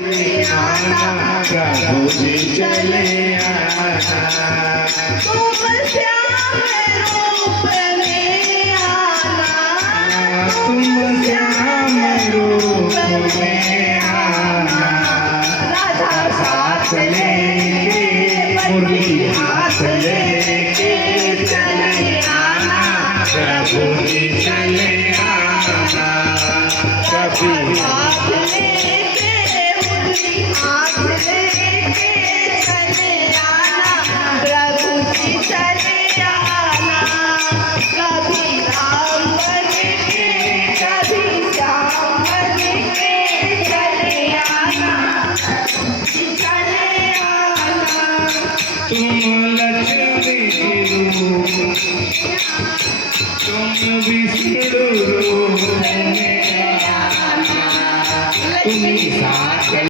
प्रभु जी चले आना। तुम श्याम रूप में आना, तुम श्याम रूप में आना। राधा साथ लेके मुरली हाथ लेके चले आना। प्रभु जी चले आना। कभी हाथ लेके मुरली हाथ लेके चले आना। प्रभु जी चले आना। कभी राम बन के कभी श्याम बन के चले आना। चले आना। तुम लक्ष्मी रूप, तुम विष्णु